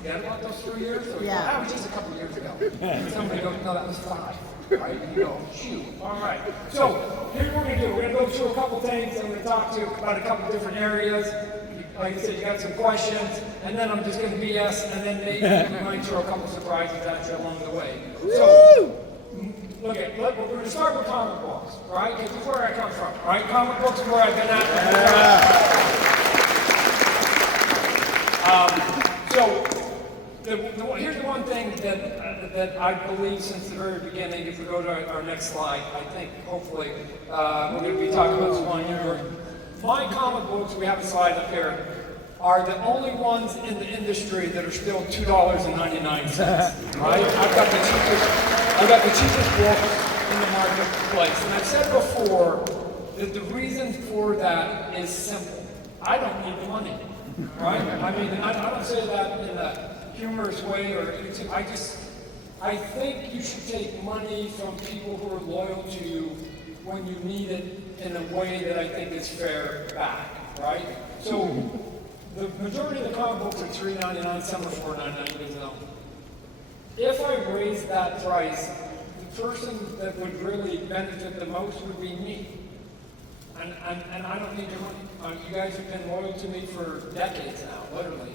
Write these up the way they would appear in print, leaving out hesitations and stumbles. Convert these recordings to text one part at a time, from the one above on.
forget about those 3 years? Or Yeah. that was just a couple years ago. And somebody goes, no, that was 5. Right? And you go, shoot. All right. So here's what we're going to do. We're going to go through a couple things. I'm going to talk to you about a couple different areas. Like I said, you got some questions, and then I'm just going to BS, and then maybe we might throw a couple surprises at you along the way. So, we're going to start with comic books, right? Because this is where I come from, right? Comic books is where I've been at. Here's the one thing that I believe since the very beginning. If we go to our next slide, I think hopefully we're going to be talking about this one here. My comic books, we have a slide up here, are the only ones in the industry that are still $2.99. Right? I've got the cheapest books in the marketplace, and I've said before that the reason for that is simple. I don't need the money, right? I mean, I don't say that in a humorous way, or I think you should take money from people who are loyal to you when you need it in a way that I think is fair back, right? So the majority of the comic books are $3.99, some are $4.99. If I raised that price, the person that would really benefit the most would be me. And I don't need your money. You guys have been loyal to me for decades now, literally.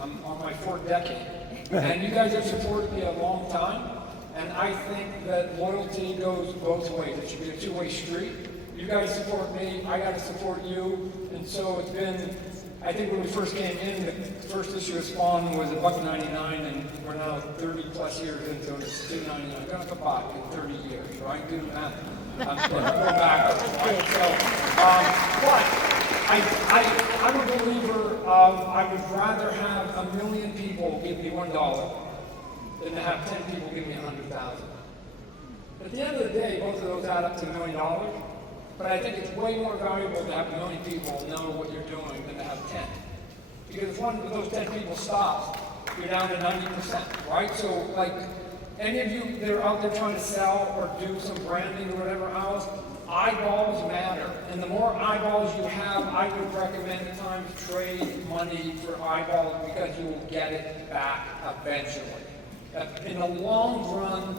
I'm on my 4th decade. And you guys have supported me a long time. And I think that loyalty goes both ways. It should be a two-way street. You guys support me, I got to support you. And so it's been, I think when we first came in, the first issue of Spawn was $1.99, and we're now 30 plus years into it, it's $2.99. We're going to buy in 30 years, right? Do the math. I'm going back, right? So, but I'm a believer of, I would rather have 1 million people give me $1 than to have 10 people give me 100,000. At the end of the day, both of those add up to $1 million. But I think it's way more valuable to have 1 million people know what you're doing than to have 10. Because if one of those 10 people stops, you're down to 90%, right? So, like, any of you that are out there trying to sell or do some branding or whatever else, eyeballs matter. And the more eyeballs you have, I would recommend at times trade money for eyeballs because you will get it back eventually. In the long run,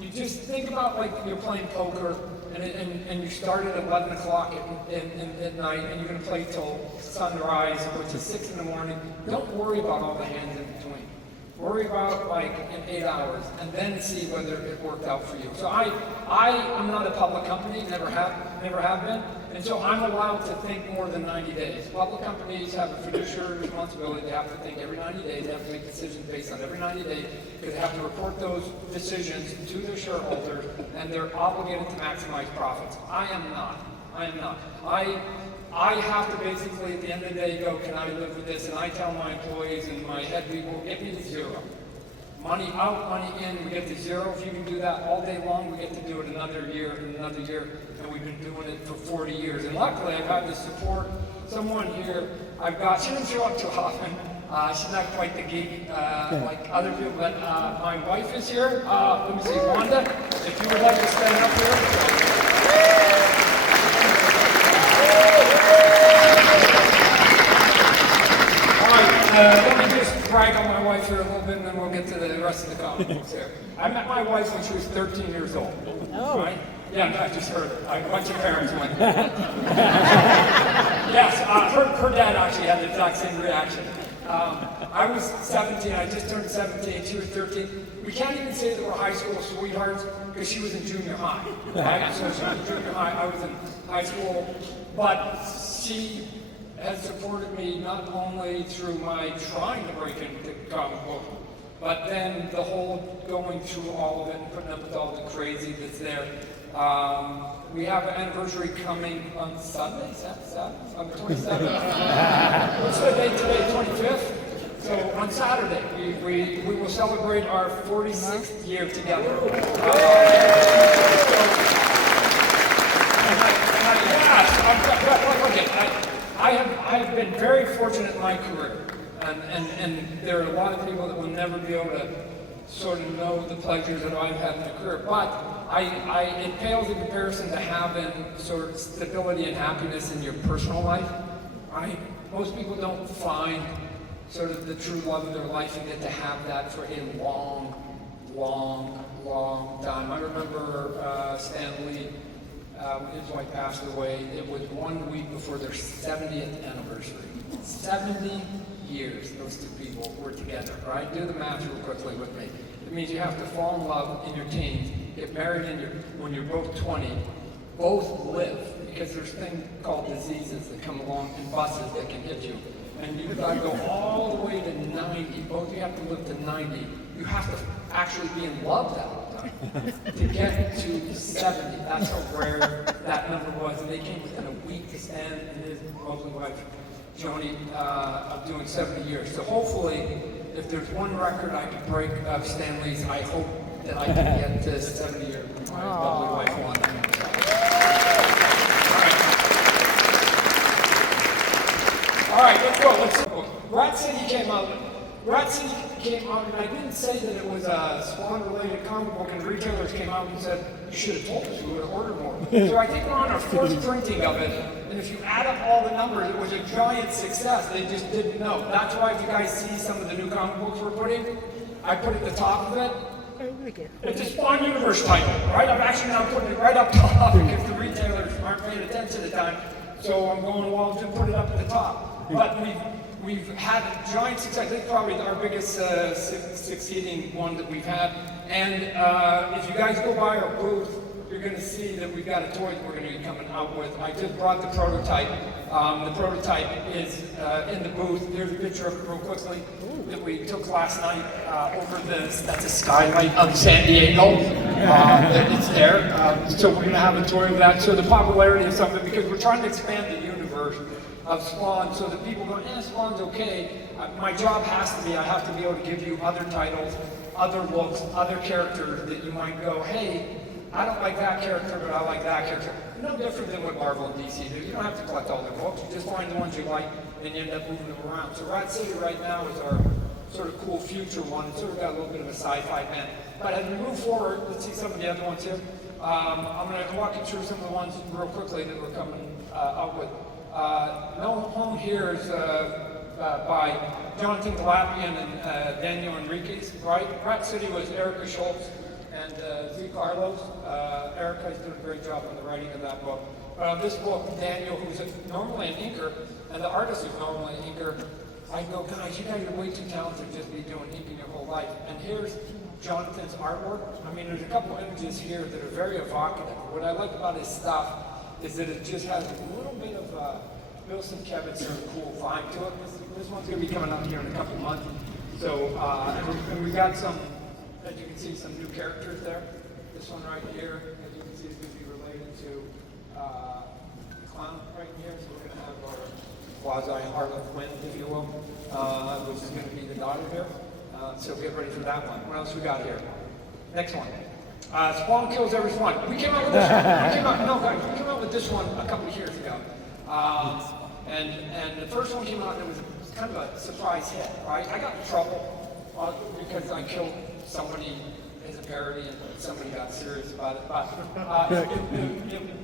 you just think about like you're playing poker and you start at 11 o'clock at night and you're going to play till sunrise, which is 6 in the morning. Don't worry about all the hands in between. Worry about like in 8 hours and then see whether it worked out for you. So I'm not a public company, never have been, and so I'm allowed to think more than 90 days. Public companies have a fiduciary responsibility. They have to think every 90 days. They have to make decisions based on every 90 days because they have to report those decisions to their shareholders, and they're obligated to maximize profits. I am not. I have to basically, at the end of the day, go, can I live with this? And I tell my employees and my head people, get me to zero. Money out, money in, we get to zero. If you can do that all day long, we get to do it another year and another year. And we've been doing it for 40 years. And luckily, I've had to support someone here. She doesn't show up too often. She's not quite the geek like other people, but my wife is here. Let me see, Wanda, if you would like to stand up here. Let me just brag on my wife here a little bit, and then we'll get to the rest of the comic books here. I met my wife when she was 13 years old. Oh. Right? Yeah, I just heard it. A bunch of parents went. Yes, her dad actually had the exact same reaction. I was 17, I just turned 17, she was 13. We can't even say that we're high school sweethearts because she was in junior high. Right? So she was in junior high, I was in high school. But she has supported me not only through my trying to break into comic book, but then the whole going through all of it and putting up with all the crazy that's there. We have an anniversary coming on Sunday, on the 27th. What's the date today, 25th? So on Saturday, we will celebrate our 46th year together. I have been very fortunate in my career, and there are a lot of people that will never be able to sort of know the pleasures that I've had in my career, but it pales in comparison to having sort of stability and happiness in your personal life, right? Most people don't find sort of the true love of their life and get to have that for a long, long, long time. I remember Stan Lee, when his wife passed away, it was 1 week before their 70th anniversary. 70 years those two people were together, right? Do the math real quickly with me. It means you have to fall in love in your teens, get married when you're both 20, both live, because there's things called diseases that come along in buses that can hit you. And you've got to go all the way to 90. Both of you have to live to 90. You have to actually be in love that whole time to get to 70. That's how rare that number was. And they came within a week, Stan and his lovely wife, Joni, of doing 70 years. So hopefully, if there's one record I can break of Stan Lee's, I hope that I can get to 70 years with my lovely wife on. All right, let's go. Let's go. Rat City came out. Rat City came out, and I didn't say that it was a Spawn-related comic book, and retailers came out and said, you should have told us, we would have ordered more. So I think we're on our first printing of it, and if you add up all the numbers, it was a giant success. They just didn't know. That's why if you guys see some of the new comic books we're putting, I put at the top of it, it's a Spawn Universe title, right? I'm actually now putting it right up top because the retailers aren't paying attention at the time. So I'm going, well, just put it up at the top. But we've had a giant success. I think probably our biggest succeeding one that we've had. And if you guys go by our booth, you're going to see that we've got a toy that we're going to be coming out with. I just brought the prototype. The prototype is in the booth. Here's a picture of it real quickly that we took last night over that's a skylight of San Diego. It's there. So we're going to have a toy of that. So the popularity of something, because we're trying to expand the universe of Spawn so that people go, Spawn's okay. My job has to be, I have to be able to give you other titles, other looks, other characters that you might go, hey, I don't like that character, but I like that character. No different than what Marvel and DC do. You don't have to collect all their books. You just find the ones you like, and you end up moving them around. So Rat City right now is our sort of cool future one. It's sort of got a little bit of a sci-fi bent. But as we move forward, let's see some of the other ones here. I'm going to walk you through some of the ones real quickly that we're coming out with. No Home Here is by Jonathan Galapian and Daniel Enriquez, right? Rat City was Erica Schultz and Z. Carlos. Erica's doing a great job on the writing of that book. This book, Daniel, who's normally an inker, and the artist who's normally an inker, I go, guys, you guys are way too talented to just be doing inking your whole life. And here's Jonathan's artwork. I mean, there's a couple images here that are very evocative. What I like about his stuff is that it just has a little bit of Bill Sienkiewicz sort of cool vibe to it. This one's going to be coming out here in a couple months. So, and we got some, as you can see, some new characters there. This one right here, as you can see, is going to be related to the clown right here. So we're going to have our quasi-Harley Quinn, if you will, which is going to be the daughter here. So get ready for that one. What else we got here? Next one. Spawn Kills Every Spawn. We came out with this one. We came out with this one a couple of years ago. And the first one came out and it was kind of a surprise hit, right? I got in trouble because I killed somebody as a parody and somebody got serious about it. But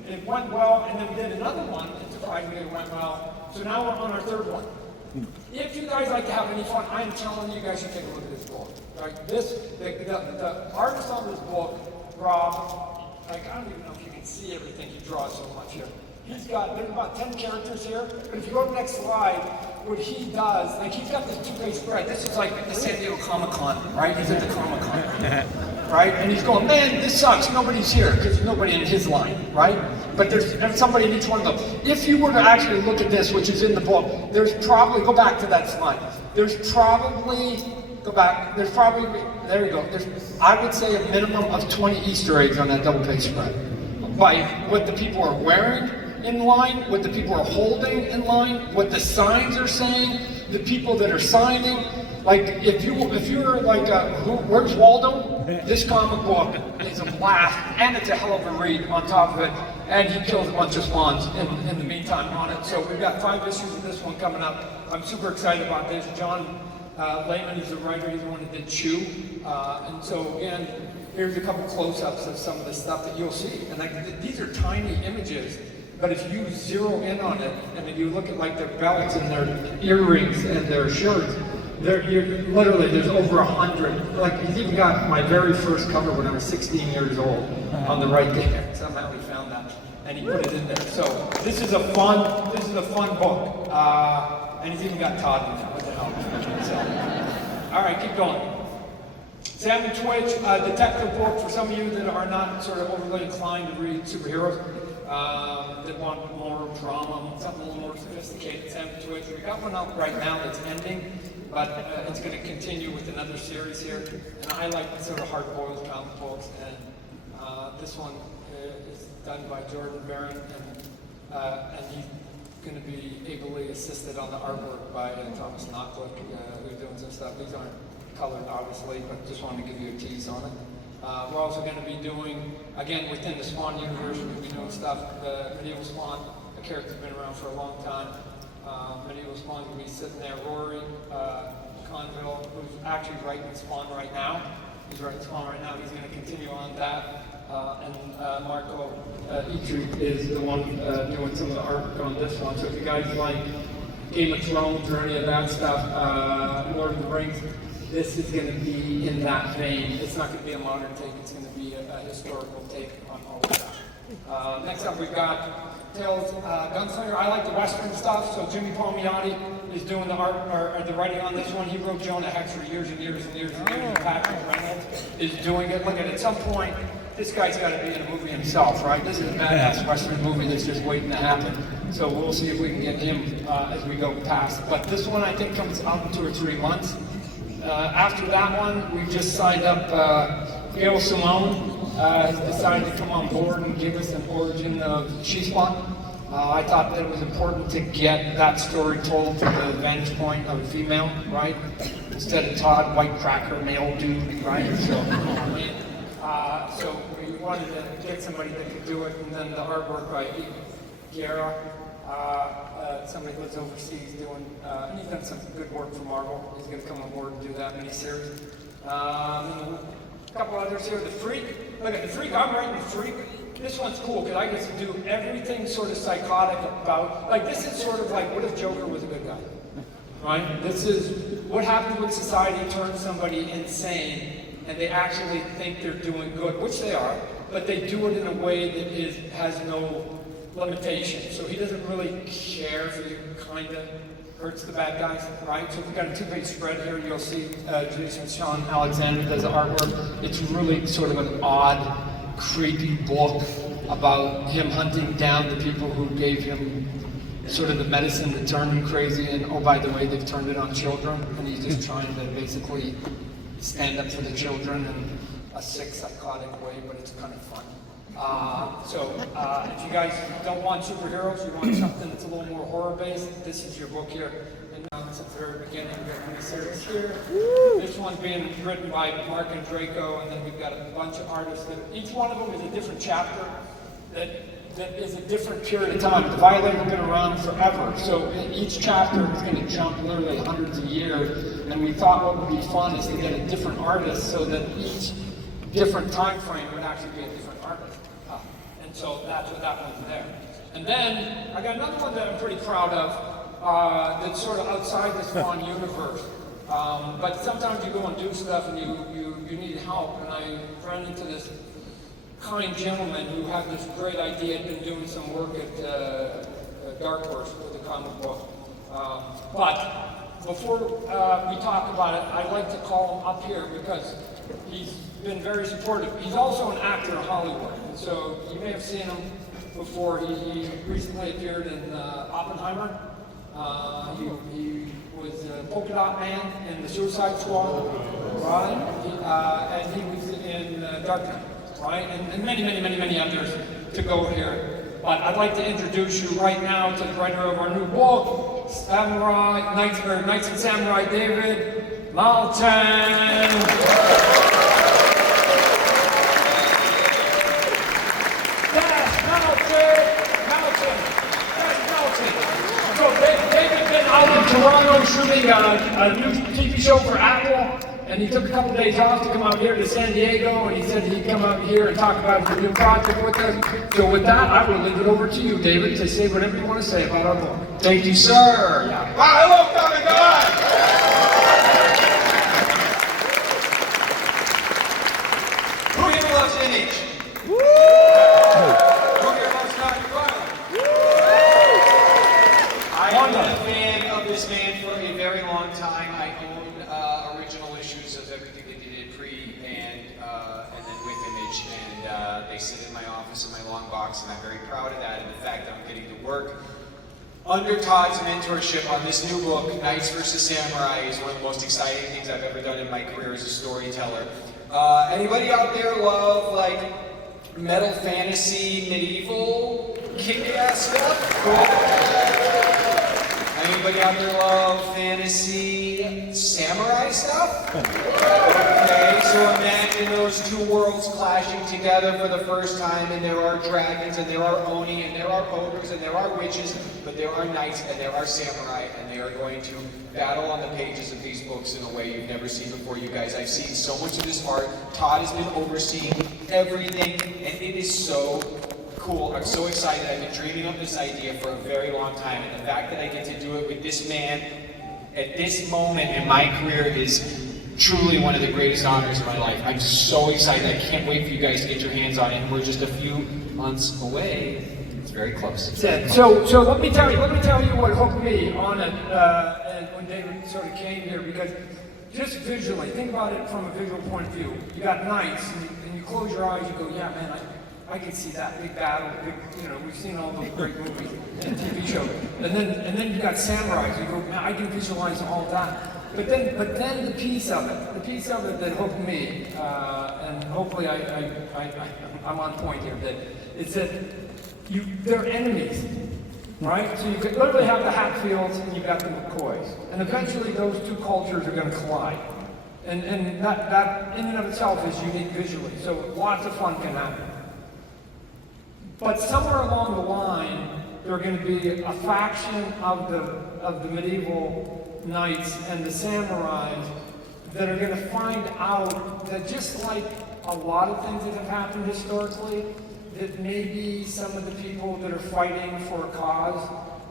it went well, and then we did another one. It surprised me it went well. So now we're on our third one. If you guys like to have any fun, I'm telling you guys should take a look at this book. Right? The artist on this book, Rob, like I don't even know if you can see everything he draws so much here. There's about 10 characters here, but if you go to the next slide, what he does, like he's got this two-page spread. This is like the San Diego Comic-Con, right? He's at the Comic-Con, right? And he's going, man, this sucks, nobody's here, because there's nobody in his line, right? But there's somebody in each one of them. If you were to actually look at this, which is in the book, there's probably, go back to that slide, there you go, I would say a minimum of 20 Easter eggs on that double-page spread. By what the people are wearing in line, what the people are holding in line, what the signs are saying, the people that are signing. Like, if you're like, where's Waldo? This comic book is a blast, and it's a hell of a read on top of it, and he kills a bunch of spawns in the meantime on it. So we've got 5 issues of this one coming up. I'm super excited about this. John Layman is the writer, he's the one that did Chew. And so again, here's a couple close-ups of some of the stuff that you'll see. And like, these are tiny images, but if you zero in on it, and then you look at like their belts and their earrings and their shirts, literally, there's over 100. Like, he's even got my very first cover when I was 16 years old on the right there. Somehow he found that, and he put it in there. So this is a fun book. And he's even got Todd in there. What the hell? So, all right, keep going. Sam and Twitch, detective book for some of you that are not sort of overly inclined to read superheroes, that want more drama, something a little more sophisticated. Sam and Twitch, we got one out right now that's ending, but it's going to continue with another series here. And I like sort of hard-boiled comic books, and this one is done by Jordan Barron, and he's going to be ably assisted on the artwork by Thomas Knocklick, who's doing some stuff. These aren't colored, obviously, but just wanted to give you a tease on it. We're also going to be doing, again, within the Spawn universe, we're going to be doing stuff. Medieval Spawn, a character's been around for a long time. Medieval Spawn will be sitting there. Rory Conville, who's actually writing Spawn right now. He's writing Spawn right now. He's going to continue on that. And Marco Itri is the one doing some of the artwork on this one. So if you guys like Game of Thrones or any of that stuff, Lord of the Rings, this is going to be in that vein. It's not going to be a modern take, it's going to be a historical take on all of that. Next up we've got Tales Gunslinger. I like the Western stuff, so Jimmy Palmiotti is doing the art or the writing on this one. He wrote Jonah Hex for years and years and years and years. Patrick Reynolds is doing it. Look at some point, this guy's got to be in a movie himself, right? This is a badass Western movie that's just waiting to happen. So we'll see if we can get him as we go past. But this one I think comes out in 2 or 3 months. After that one, we've just signed up Gail Simone has decided to come on board and give us an origin of She-Spawn. I thought that it was important to get that story told from the vantage point of a female, right? Instead of Todd, white cracker, male dude, right? So we wanted to get somebody that could do it, and then the artwork by Guerra. Somebody who lives overseas doing, and he's done some good work for Marvel. He's going to come on board and do that miniseries. A couple others here. The Freak. Look at The Freak. I'm writing The Freak. This one's cool because I get to do everything sort of psychotic about, like this is sort of like, what if Joker was a good guy? Right? This is what happens when society turns somebody insane and they actually think they're doing good, which they are, but they do it in a way that has no limitation. So he doesn't really care if he kind of hurts the bad guys, right? So if we've got a 2-page spread here, you'll see Jason Sean Alexander does the artwork. It's really sort of an odd, creepy book about him hunting down the people who gave him sort of the medicine that turned him crazy, and oh, by the way, they've turned it on children, and he's just trying to basically stand up for the children in a sick, psychotic way, but it's kind of fun. If you guys don't want superheroes, you want something that's a little more horror-based, this is your book here. And since the very beginning, we've got a miniseries here. This one's being written by Mark and Draco, and then we've got a bunch of artists that each one of them is a different chapter that is a different period of time. The Violator has been around forever, so each chapter is going to jump literally hundreds of years. And we thought what would be fun is to get a different artist so that each different time frame would actually be a different artist. And so that's what that one's there. And then I got another one that I'm pretty proud of that's sort of outside the Spawn universe. But sometimes you go and do stuff and you need help. And I ran into this kind gentleman who had this great idea, had been doing some work at Dark Horse with a comic book. But before we talk about it, I'd like to call him up here because he's been very supportive. He's also an actor in Hollywood, and so you may have seen him before. He recently appeared in Oppenheimer. He was Polka Dot Man in the Suicide Squad, right? And he was in Dark Knight, right? And many others to go here. But I'd like to introduce you right now to the writer of our new book, Knights and Samurai, David Maltin. Toronto shooting a new TV show for Apple, and he took a couple days off to come out here to San Diego, and he said he'd come out here and talk about his new project with us. So with that, I will leave it over to you, David, to say whatever you want to say about our book. Thank you, sir. Yeah. Wow, hello, comic guys! loves image. Who here loves Todd McFarlane? I've been a fan of this man for a very long time. I own original issues of everything that he did pre and then with image, and they sit in my office in my long box, and I'm very proud of that. And the fact that I'm getting to work under Todd's mentorship on this new book, Knights vs. Samurai, is one of the most exciting things I've ever done in my career as a storyteller. Anybody out there love like metal fantasy, medieval, kick-ass stuff? Cool. Anybody out there love fantasy, samurai stuff? Okay, so imagine those two worlds clashing together for the first time, and there are dragons, and there are oni, and there are ogres, and there are witches, but there are knights, and there are samurai, and they are going to battle on the pages of these books in a way you've never seen before, you guys. I've seen so much of this art. Todd has been overseeing everything, and it is so cool. I'm so excited. I've been dreaming of this idea for a very long time, and the fact that I get to do it with this man at this moment in my career is truly one of the greatest honors of my life. I'm so excited. I can't wait for you guys to get your hands on it, and we're just a few months away. It's very close. So let me tell you what hooked me on it, and when David sort of came here, because just visually, think about it from a visual point of view. You got knights, and you close your eyes, you go, yeah, man, I can see that big battle, we've seen all those great movies and TV shows. And then you got samurais, you go, man, I can visualize all that. But then the piece of it that hooked me, and hopefully I'm on point here, that it's that they're enemies, right? So you could literally have the Hatfields and you've got the McCoys. And eventually those two cultures are going to collide. And that in and of itself is unique visually, so lots of fun can happen. But somewhere along the line, there are going to be a faction of the medieval knights and the samurais that are going to find out that, just like a lot of things that have happened historically, that maybe some of the people that are fighting for a cause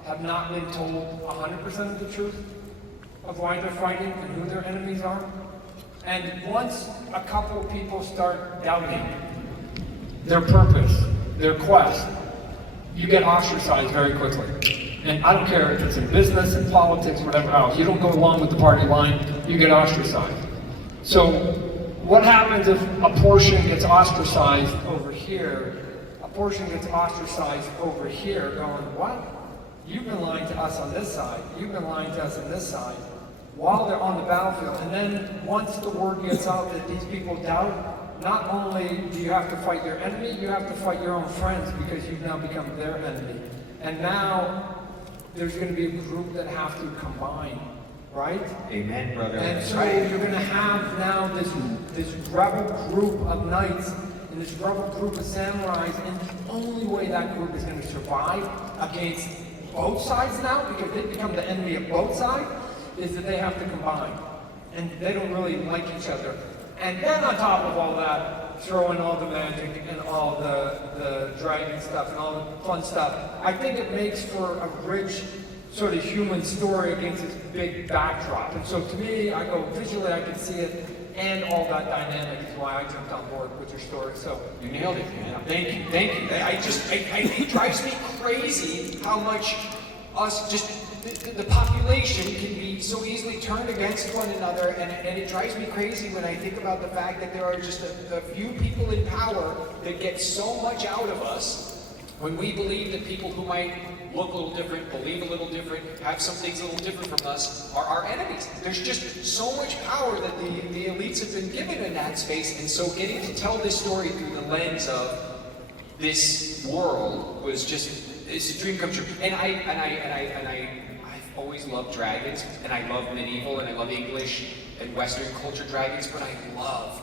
have not been told 100% of the truth of why they're fighting and who their enemies are. And once a couple of people start doubting their purpose, their quest, you get ostracized very quickly. And I don't care if it's in business, in politics, whatever else. You don't go along with the party line, you get ostracized. So what happens if a portion gets ostracized over here, a portion gets ostracized over here, going, what? You've been lying to us on this side, you've been lying to us on this side, while they're on the battlefield. And then once the word gets out that these people doubt, not only do you have to fight your enemy, you have to fight your own friends, because you've now become their enemy. And now there's going to be a group that have to combine, right? Amen, brother. And so you're going to have now this rebel group of knights and this rebel group of samurais, and the only way that group is going to survive against both sides now, because they become the enemy of both sides, is that they have to combine. And they don't really like each other. And then on top of all that, throw in all the magic and all the dragon stuff and all the fun stuff. I think it makes for a rich sort of human story against this big backdrop. And so to me, I go, visually I can see it, and all that dynamic is why I jumped on board with your story. So you nailed it, man. Thank you. It drives me crazy how much the population can be so easily turned against one another, and it drives me crazy when I think about the fact that there are just a few people in power that get so much out of us when we believe that people who might look a little different, believe a little different, have some things a little different from us are our enemies. There's just so much power that the elites have been given in that space, and so getting to tell this story through the lens of this world was just, it's a dream come true. And I've always loved dragons, and I love medieval, and I love English and Western culture dragons, but I love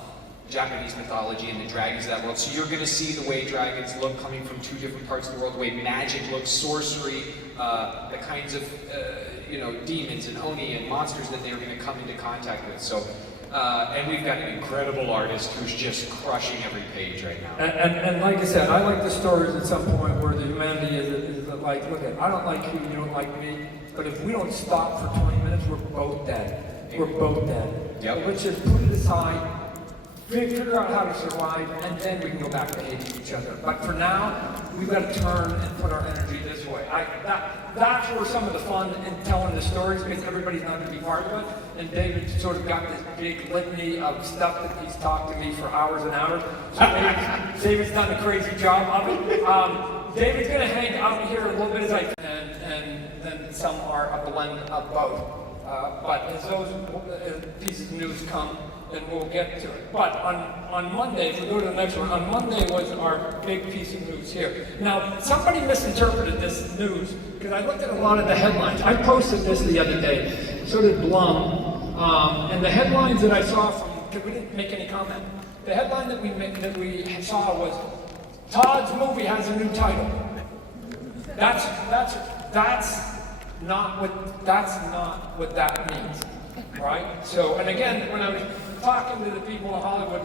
Japanese mythology and the dragons of that world. So you're going to see the way dragons look coming from two different parts of the world, the way magic looks, sorcery, the kinds of demons and oni and monsters that they're going to come into contact with. So, and we've got an incredible artist who's just crushing every page right now. And like I said, I like the stories at some point where the humanity is like, look, I don't like you, you don't like me, but if we don't stop for 20 minutes, we're both dead. We're both dead. Yep. So let's just put it aside, figure out how to survive, and then we can go back to hating each other. But for now, we've got to turn and put our energy this way. That's where some of the fun in telling the stories, because everybody's not going to be part of it. And David sort of got this big litany of stuff that he's talked to me for hours and hours. So David's done a crazy job of it. David's going to hang out here a little bit as I can, and then some are a blend of both. But as those pieces of news come, then we'll get to it. But on Monday, if we go to the next one, on Monday was our big piece of news here. Now, somebody misinterpreted this news, because I looked at a lot of the headlines. I posted this the other day, so did Blum, and the headlines that I saw from, we didn't make any comment. The headline that we saw was, Todd's movie has a new title. That's not what that means, right? So, and again, when I was talking to the people in Hollywood,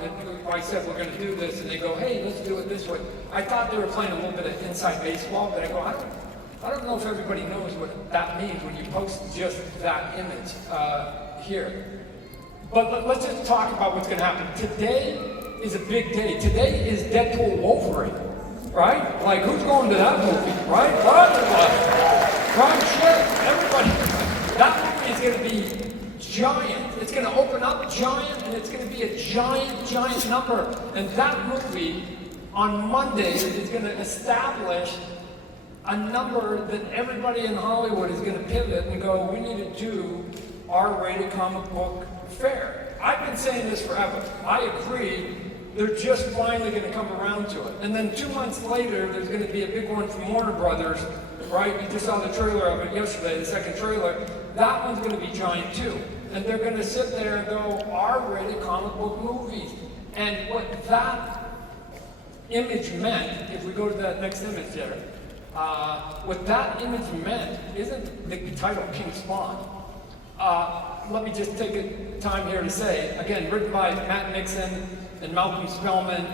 I said we're going to do this, and they go, "Hey, let's do it this way." I thought they were playing a little bit of inside baseball, but I go, I don't know if everybody knows what that means when you post just that image here. But let's just talk about what's going to happen. Today is a big day. Today is Deadpool Wolverine, right? Like, who's going to that movie, right? What? Right? Shit, everybody. That movie is going to be giant. It's going to open up giant, and it's going to be a giant number. And that movie on Monday is going to establish a number that everybody in Hollywood is going to pivot and go, we need to do R-rated comic book fare. I've been saying this forever. I agree. They're just finally going to come around to it. And then 2 months later, there's going to be a big one from Warner Brothers, right? You just saw the trailer of it yesterday, the second trailer. That one's going to be giant too. And they're going to sit there and go, R-rated comic book movies. And what that image meant, if we go to that next image there, what that image meant isn't the title King Spawn. Let me just take a time here to say, again, written by Matt Nixon and Malcolm Spellman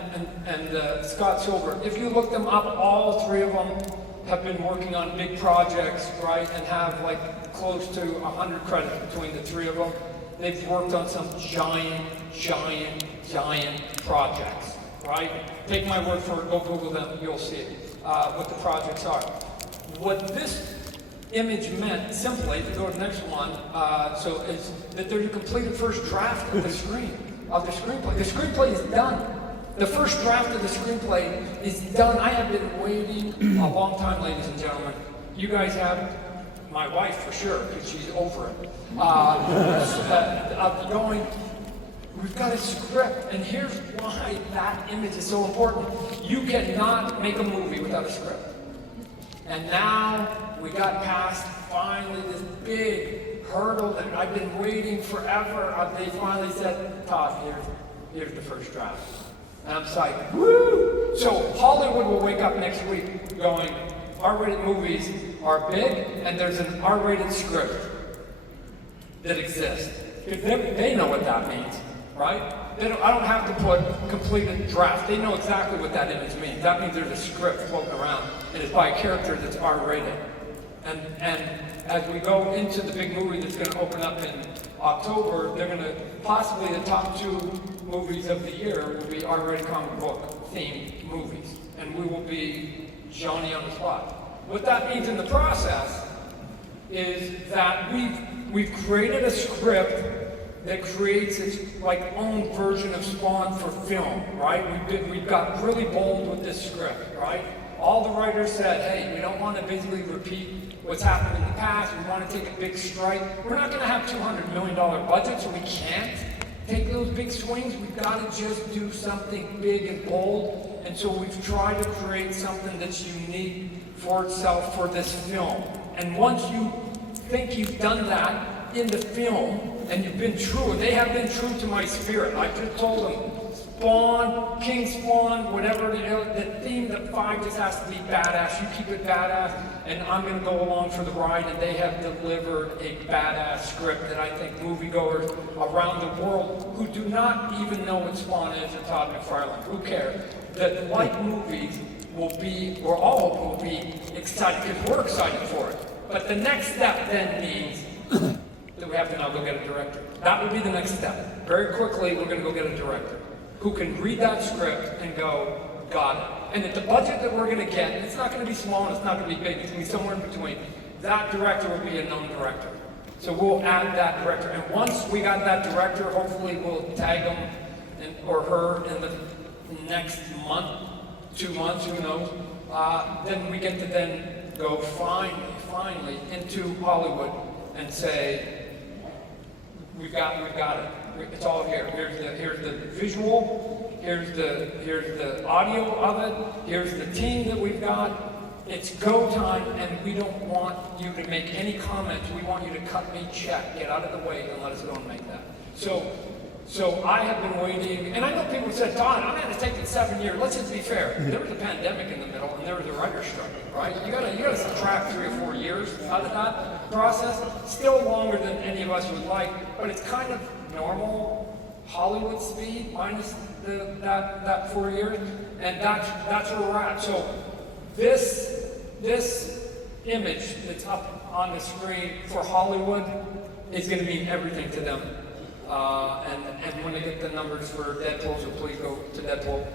and Scott Silver. If you look them up, all three of them have been working on big projects, right, and have like close to 100 credits between the three of them. They've worked on some giant projects, right? Take my word for it, go Google them, you'll see what the projects are. What this image meant, simply, if you go to the next one, is that there's a completed first draft of the screenplay. The screenplay is done. The first draft of the screenplay is done. I have been waiting a long time, ladies and gentlemen. You guys have, my wife for sure, because she's over it. Going, we've got a script, and here's why that image is so important. You cannot make a movie without a script. And now we got past finally this big hurdle that I've been waiting forever. They finally said, Todd, here's the first draft. And I'm psyched. Woo! So Hollywood will wake up next week going, R-rated movies are big, and there's an R-rated script that exists. They know what that means, right? I don't have to put completed draft. They know exactly what that image means. That means there's a script floating around, and it's by a character that's R-rated. And as we go into the big movie that's going to open up in October, they're going to possibly the top 2 movies of the year will be R-rated comic book themed movies, and we will be Johnny on the spot. What that means in the process is that we've created a script that creates its own version of Spawn for film, right? We've got really bold with this script, right? All the writers said, hey, we don't want to basically repeat what's happened in the past. We want to take a big strike. We're not going to have $200 million budget, so we can't take those big swings. We've got to just do something big and bold. And so we've tried to create something that's unique for itself for this film. And once you think you've done that in the film, and you've been true, they have been true to my spirit. I just told them, Spawn, King Spawn, whatever, the theme, the 5 just has to be badass. You keep it badass, and I'm going to go along for the ride, and they have delivered a badass script that I think moviegoers around the world who do not even know what Spawn is or Todd McFarlane, who cares, that like movies will be, or all will be excited, because we're excited for it. But the next step then means that we have to now go get a director. That would be the next step. Very quickly, we're going to go get a director. who can read that script and go, got it. And at the budget that we're going to get, it's not going to be small and it's not going to be big, it's going to be somewhere in between. That director will be a known director. So we'll add that director. And once we got that director, hopefully we'll tag him or her in the next month, 2 months, who knows. Then we get to then go finally into Hollywood and say, we've got it. It's all here. Here's the visual, here's the audio of it, here's the team that we've got. It's go time, and we don't want you to make any comments. We want you to cut me check, get out of the way, and let us go and make that. So I have been waiting, and I know people said, Todd, I'm going to take it 7 years. Let's just be fair. There was a pandemic in the middle, and there was a writer's strike, right? You gotta subtract 3 or 4 years out of that process. Still longer than any of us would like, but it's kind of normal Hollywood speed minus that 4 years, and that's where we're at. So this image that's up on the screen for Hollywood is going to mean everything to them. And when they get the numbers for Deadpool, so please go to Deadpool.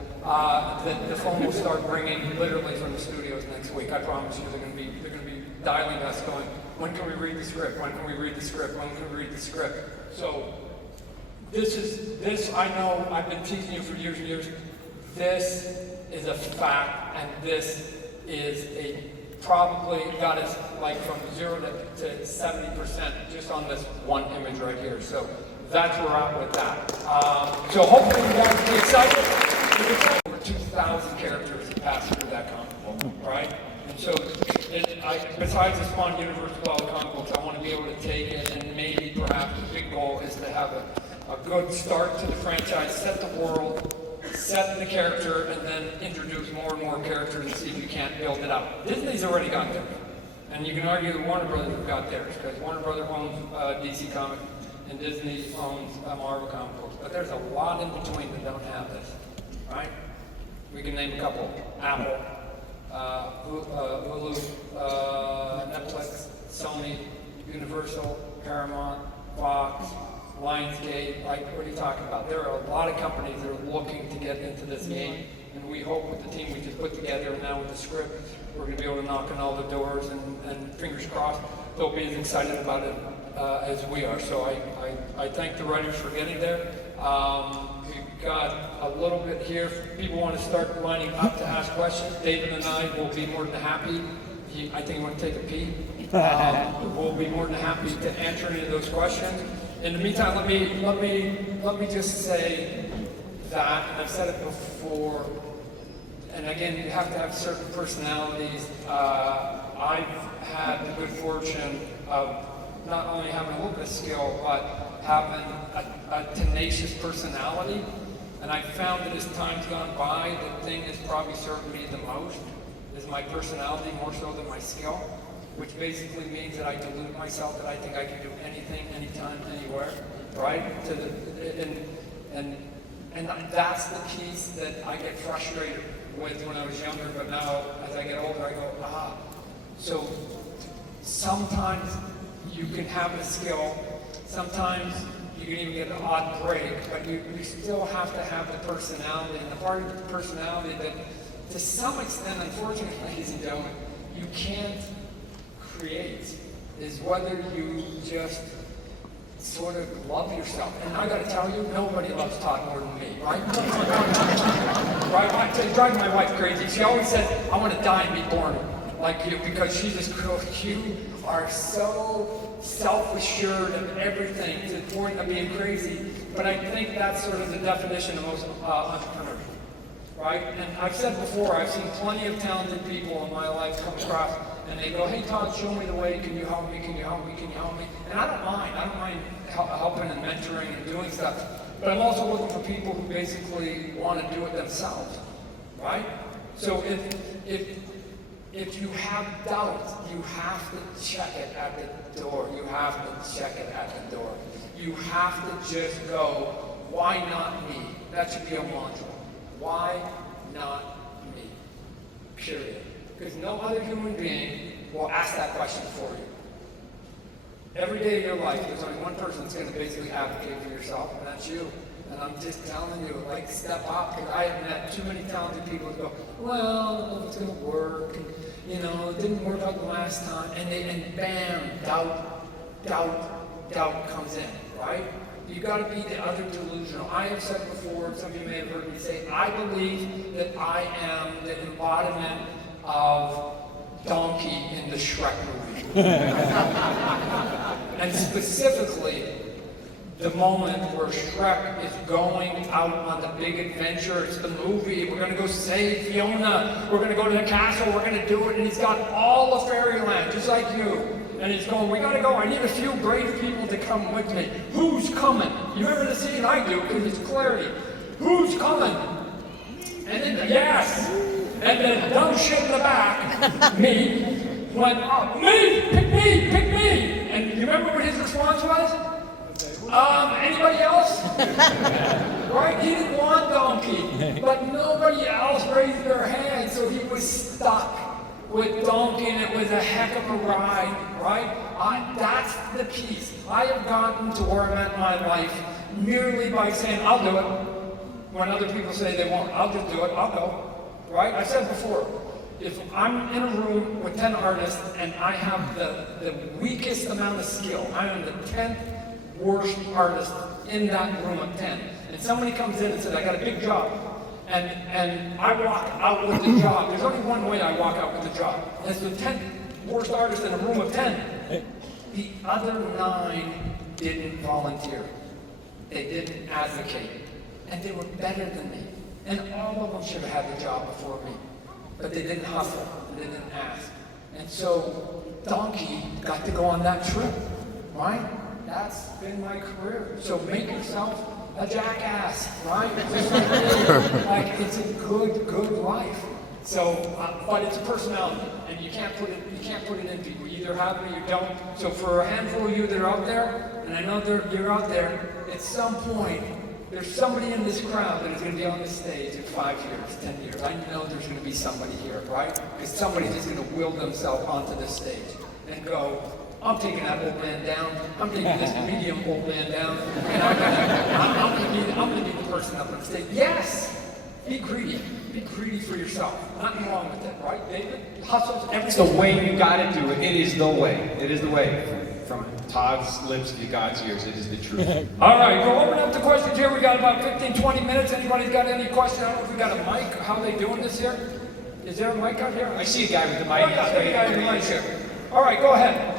The phone will start ringing literally from the studios next week. I promise you, they're going to be dialing us, going, when can we read the script? When can we read the script? When can we read the script? So this I know I've been teasing you for years and years. This is a fact, and this is probably got us like from 0 to 70% just on this one image right here. So that's where we're at with that. So hopefully you guys will be excited. Over 2,000 characters pass through that comic book, right? And so besides the Spawn universe of all the comic books, I want to be able to take it, and maybe perhaps the big goal is to have a good start to the franchise, set the world, set the character, and then introduce more and more characters and see if you can't build it out. Disney's already got theirs. And you can argue that Warner Brothers have got theirs, because Warner Brothers owns DC Comics and Disney owns Marvel comic books. But there's a lot in between that don't have this, right? We can name a couple. Apple, Hulu, Netflix, Sony, Universal, Paramount, Fox, Lionsgate, like, what are you talking about? There are a lot of companies that are looking to get into this game, and we hope with the team we just put together and now with the script, we're going to be able to knock on all the doors, and fingers crossed, they'll be as excited about it as we are. So I thank the writers for getting there. We've got a little bit here. If people want to start lining up to ask questions, David and I will be more than happy. I think he wants to take a pee. We'll be more than happy to answer any of those questions. In the meantime, let me just say that, and I've said it before, and again, you have to have certain personalities. I've had the good fortune of not only having a little bit of skill, but having a tenacious personality. And I found that as time's gone by, the thing that's probably served me the most is my personality more so than my skill, which basically means that I delude myself that I think I can do anything, anytime, anywhere, right? And that's the piece that I get frustrated with when I was younger, but now as I get older, I go, So sometimes you can have the skill, sometimes you can even get an odd break, but you still have to have the personality, and the part of the personality that, to some extent, unfortunately, ladies and gentlemen, you can't create, is whether you just sort of love yourself. And I gotta tell you, nobody loves Todd more than me, right? Right? It's driving my wife crazy. She always says, I want to die and be born like you, because she just goes, you are so self-assured of everything to the point of being crazy. But I think that's sort of the definition of most entrepreneurs, right? And I've said before, I've seen plenty of talented people in my life come across, and they go, hey Todd, show me the way, can you help me, can you help me, can you help me? And I don't mind helping and mentoring and doing stuff, but I'm also looking for people who basically want to do it themselves, right? So if you have doubt, you have to check it at the door. You have to check it at the door. You have to just go, why not me? That should be a mantra. Why not me? Period. Because no other human being will ask that question for you. Every day of your life, there's only one person that's going to basically advocate for yourself, and that's you. And I'm just telling you, like, step up, because I have met too many talented people who go, well, I don't know if it's going to work, and, you know, it didn't work out the last time, and bam, doubt comes in, right? You got to be the other delusional. I have said before, some of you may have heard me say, I believe that I am the embodiment of Donkey in the Shrek movie. And specifically, the moment where Shrek is going out on the big adventure. It's the movie. We're going to go save Fiona. We're going to go to the castle. We're going to do it. And he's got all of fairyland, just like you. And he's going, we got to go. I need a few brave people to come with me. Who's coming? You remember the scene? I do, because it's clarity. Who's coming? And then, yes. And then dumb shit in the back, me, went, oh, me, pick me. And you remember what his response was? Anybody else? Right? He didn't want Donkey, but nobody else raised their hand, so he was stuck with Donkey, and it was a heck of a ride, right? That's the piece. I have gotten to where I'm at in my life merely by saying, I'll do it. When other people say they won't, I'll just do it, I'll go, right? I said before, if I'm in a room with 10 artists and I have the weakest amount of skill, I am the 10th worst artist in that room of 10, and somebody comes in and says, I got a big job, and I walk out with the job. There's only one way I walk out with the job. As the 10th worst artist in a room of 10. The other 9 didn't volunteer. They didn't advocate. And they were better than me. And all of them should have had the job before me. But they didn't hustle. And they didn't ask. And so Donkey got to go on that trip. Right? That's been my career. So make yourself a jackass, right? Just like it's a good life. So, but it's a personality, and you can't put it in people. You either have it or you don't. So for a handful of you that are out there, and I know you're out there, at some point, there's somebody in this crowd that is going to be on this stage in 5 years, 10 years. I know there's going to be somebody here, right? Because somebody's just going to will themselves onto this stage and go, I'm taking that old man down. I'm taking this medium old man down. And I'm going to be the person up on stage. Yes! Be greedy. Be greedy for yourself. Nothing wrong with it, right, David? Hustles everything. It's the way you gotta do it. It is the way. It is the way. From Todd's lips to God's ears, it is the truth. All right, we'll open up the questions here. We got about 15, 20 minutes. Anybody's got any questions? I don't know if we got a mic. How are they doing this here? Is there a mic out here? I see a guy with the mic. Oh, yeah, there's a guy with the mic here. All right, go ahead.